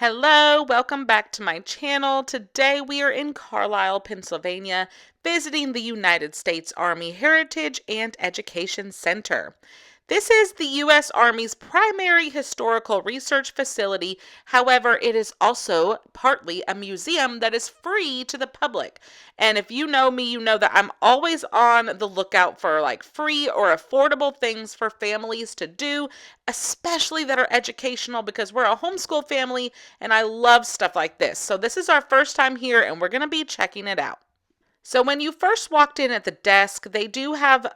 Hello, welcome back to my channel. Today we are in Carlisle, Pennsylvania, visiting the United States Army Heritage and Education Center. This is the U.S. Army's primary historical research facility. However, it is also partly a museum that is free to the public. And if you know me, you know that I'm always on the lookout for free or affordable things for families to do, especially that are educational, because we're a homeschool family and I love stuff like this. So this is our first time here and we're going to be checking it out. So when you first walked in at the desk, they do have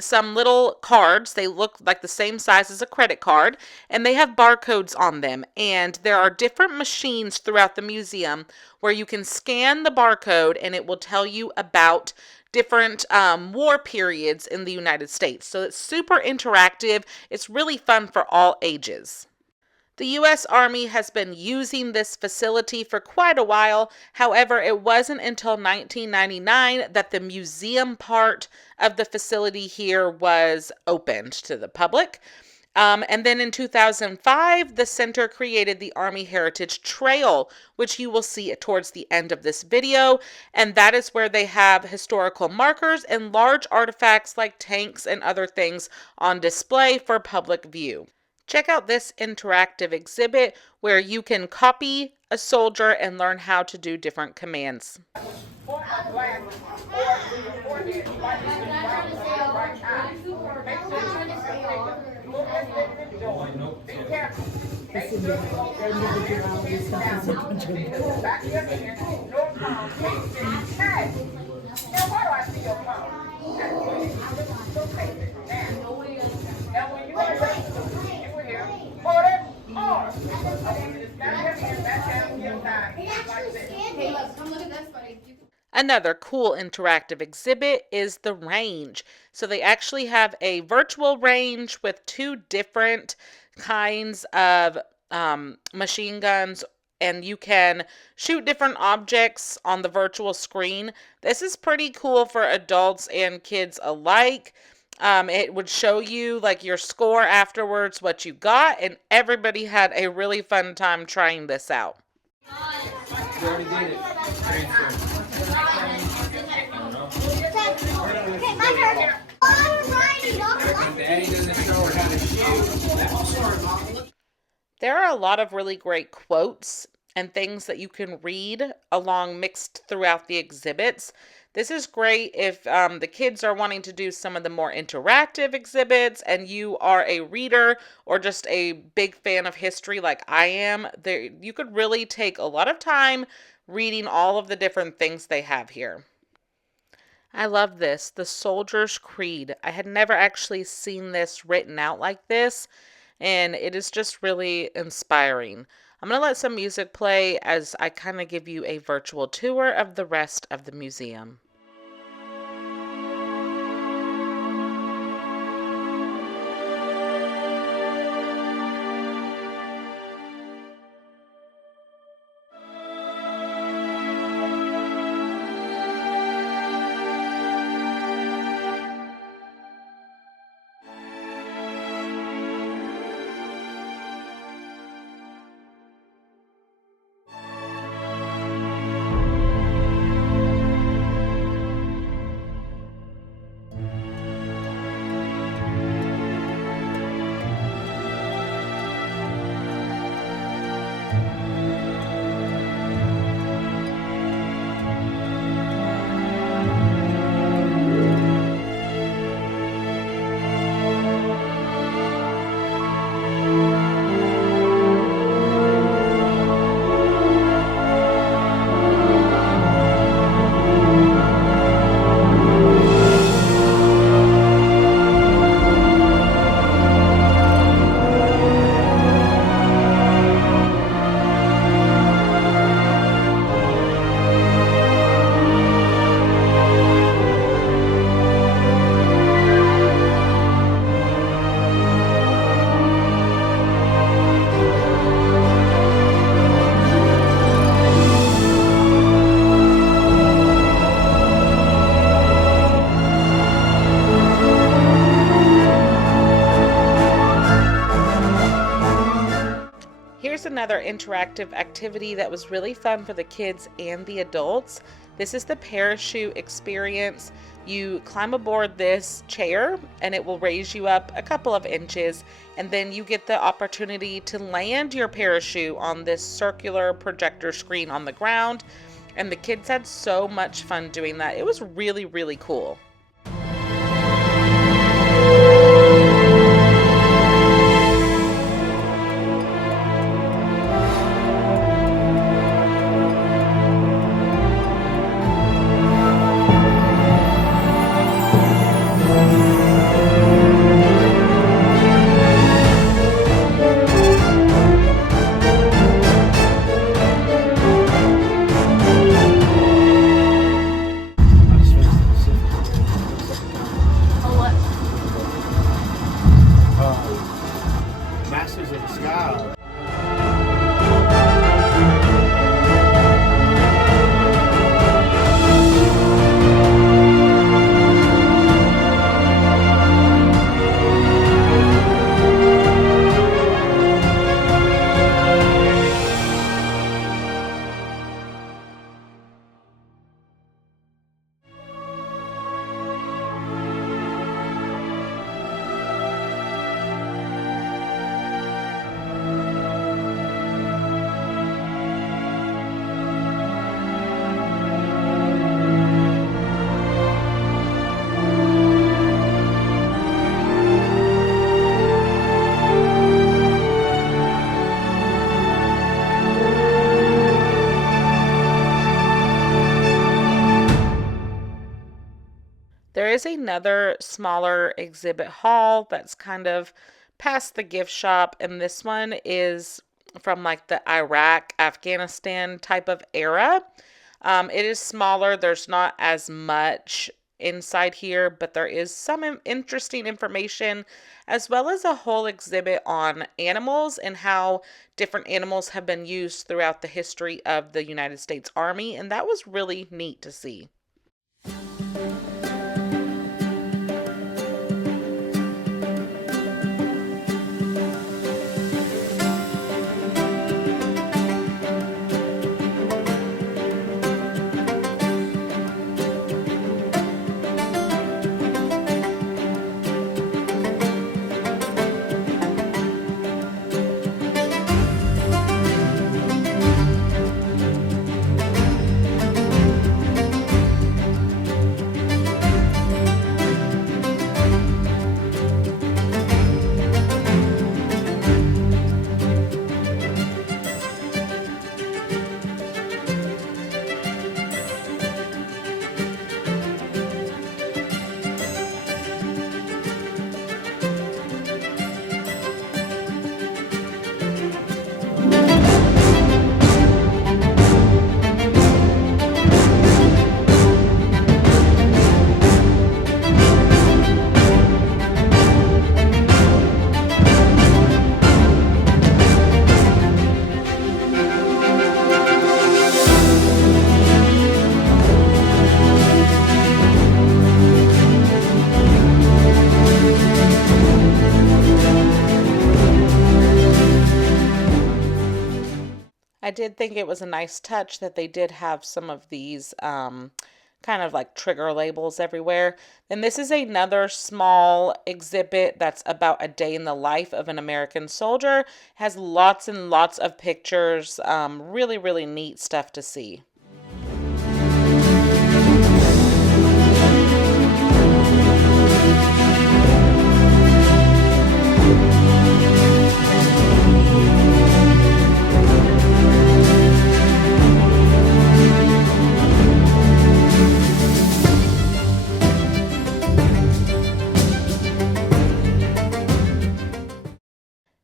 some little cards. They look like the same size as a credit card, and they have barcodes on them. And there are different machines throughout the museum where you can scan the barcode and it will tell you about different war periods in the United States. So it's super interactive. It's really fun for all ages. The U.S. Army has been using this facility for quite a while. However, it wasn't until 1999 that the museum part of the facility here was opened to the public. And then in 2005, the center created the Army Heritage Trail, which you will see towards the end of this video. And that is where they have historical markers and large artifacts like tanks and other things on display for public view. Check out this interactive exhibit where you can copy a soldier and learn how to do different commands. Another cool interactive exhibit is the range. So they actually have a virtual range with two different kinds of machine guns, and you can shoot different objects on the virtual screen. This is pretty cool for adults and kids alike. It would show you your score afterwards, what you got, and everybody had a really fun time trying this out. You already did it. Daddy doesn't show her how to shoot. There are a lot of really great quotes and things that you can read along mixed throughout the exhibits. This is great if the kids are wanting to do some of the more interactive exhibits and you are a reader or just a big fan of history like I am. You could really take a lot of time reading all of the different things they have here. I love this, the Soldier's Creed. I had never actually seen this written out like this, and it is just really inspiring. I'm going to let some music play as I kind of give you a virtual tour of the rest of the museum. another interactive activity that was really fun for the kids and the adults. This is the parachute experience. You climb aboard this chair and it will raise you up a couple of inches, and then you get the opportunity to land your parachute on this circular projector screen on the ground. And the kids had so much fun doing that. It was really, really cool. Masters of the Sky. There is another smaller exhibit hall that's kind of past the gift shop, and this one is from like the Iraq, Afghanistan type of era. It is smaller, there's not as much inside here, but there is some interesting information as well as a whole exhibit on animals and how different animals have been used throughout the history of the United States Army, and that was really neat to see. I did think it was a nice touch that they did have some of these kind of like trigger labels everywhere. And this is another small exhibit that's about a day in the life of an American soldier. It has lots and lots of pictures, really, really neat stuff to see.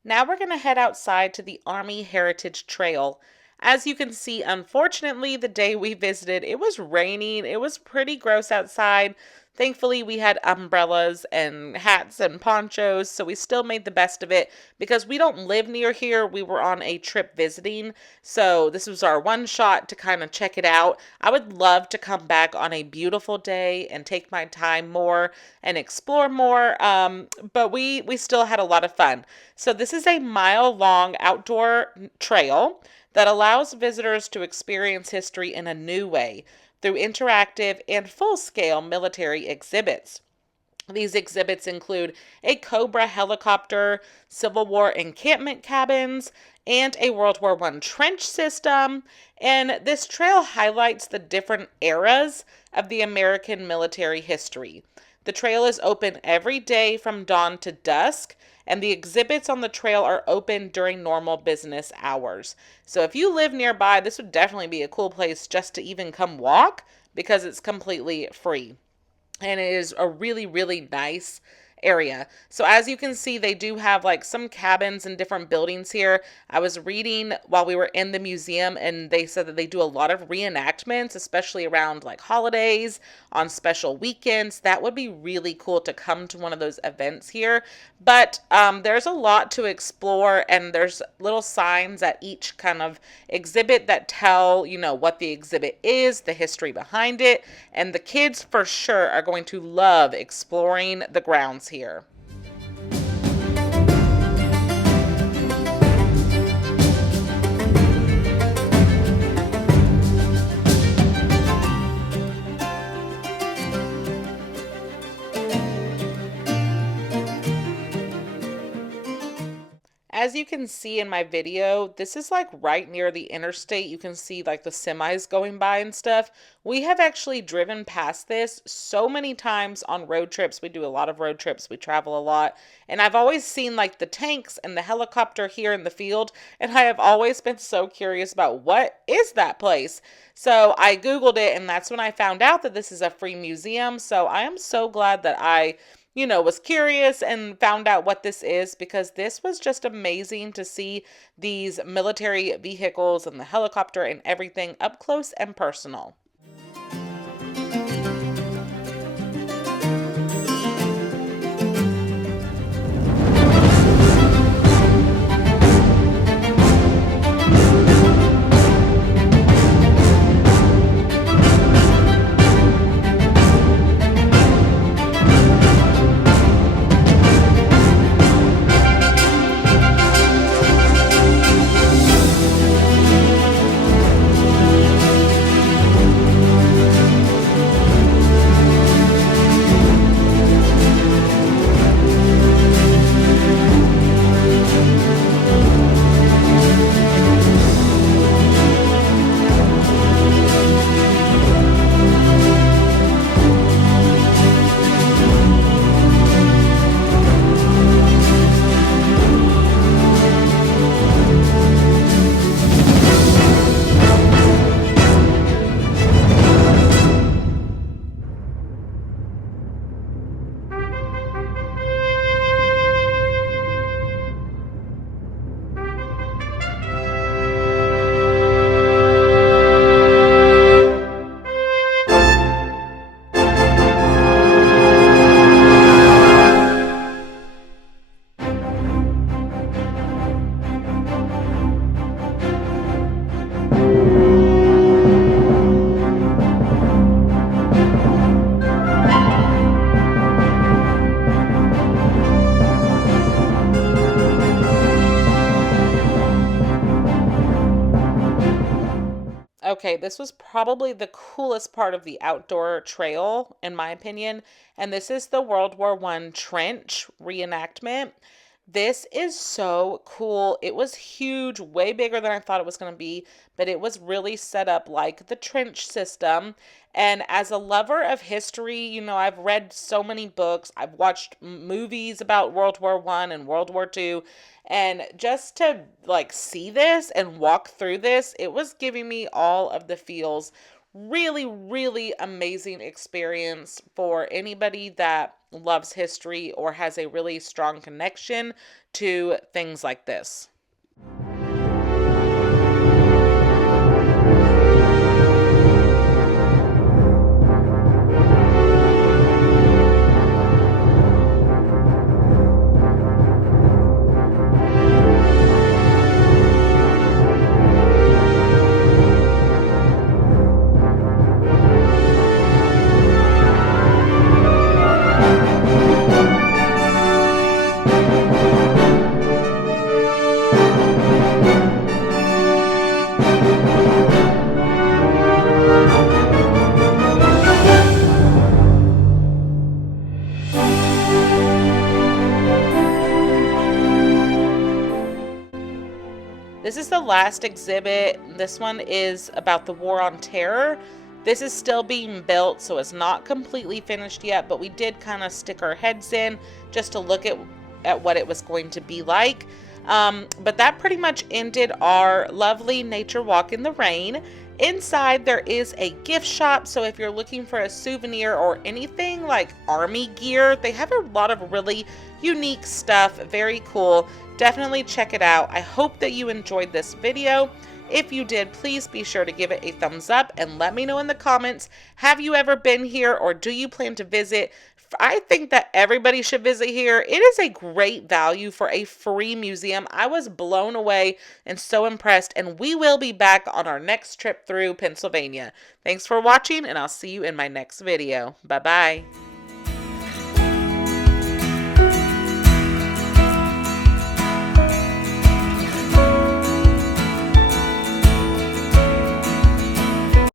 Now we're going to head outside to the Army Heritage Trail. As you can see, unfortunately, the day we visited, it was raining. It was pretty gross outside. Thankfully, we had umbrellas and hats and ponchos, so we still made the best of it because we don't live near here. We were on a trip visiting, so this was our one shot to kind of check it out. I would love to come back on a beautiful day and take my time more and explore more, but we still had a lot of fun. So this is a mile-long outdoor trail that allows visitors to experience history in a new way through interactive and full scale military exhibits. These exhibits include a Cobra helicopter, Civil War encampment cabins, and a World War I trench system. And this trail highlights the different eras of the American military history. The trail is open every day from dawn to dusk, and the exhibits on the trail are open during normal business hours. So if you live nearby, this would definitely be a cool place just to even come walk because it's completely free. And it is a really, really nice area. So as you can see, they do have like some cabins and different buildings here. I was reading while we were in the museum, and they said that they do a lot of reenactments, especially around like holidays, on special weekends. That would be really cool to come to one of those events here. But there's a lot to explore, and there's little signs at each kind of exhibit that tell, what the exhibit is, the history behind it, and the kids for sure are going to love exploring the grounds here. As you can see in my video, this is like right near the interstate. You can see like the semis going by and stuff. We have actually driven past this so many times on road trips. We do a lot of road trips. We travel a lot. And I've always seen like the tanks and the helicopter here in the field. And I have always been so curious about what is that place. So I Googled it, and that's when I found out that this is a free museum. So I am so glad that I was curious and found out what this is, because this was just amazing to see these military vehicles and the helicopter and everything up close and personal. Okay, this was probably the coolest part of the outdoor trail, in my opinion, and this is the World War I trench reenactment. This is so cool. It was huge, way bigger than I thought it was going to be, but it was really set up like the trench system. And as a lover of history, I've read so many books. I've watched movies about World War I and World War II. And just to like see this and walk through this, it was giving me all of the feels. Really, really amazing experience for anybody that loves history or has a really strong connection to things like this. This is the last exhibit. This one is about the War on Terror. This is still being built, so it's not completely finished yet, but we did kind of stick our heads in just to look at what it was going to be like. But that pretty much ended our lovely nature walk in the rain. Inside there is a gift shop, so if you're looking for a souvenir or anything like army gear, they have a lot of really unique stuff. Very cool. Definitely check it out. I hope that you enjoyed this video. If you did, please be sure to give it a thumbs up and let me know in the comments, have you ever been here or do you plan to visit? I think that everybody should visit here. It is a great value for a free museum. I was blown away and so impressed, and we will be back on our next trip through Pennsylvania. Thanks for watching, and I'll see you in my next video. Bye-bye.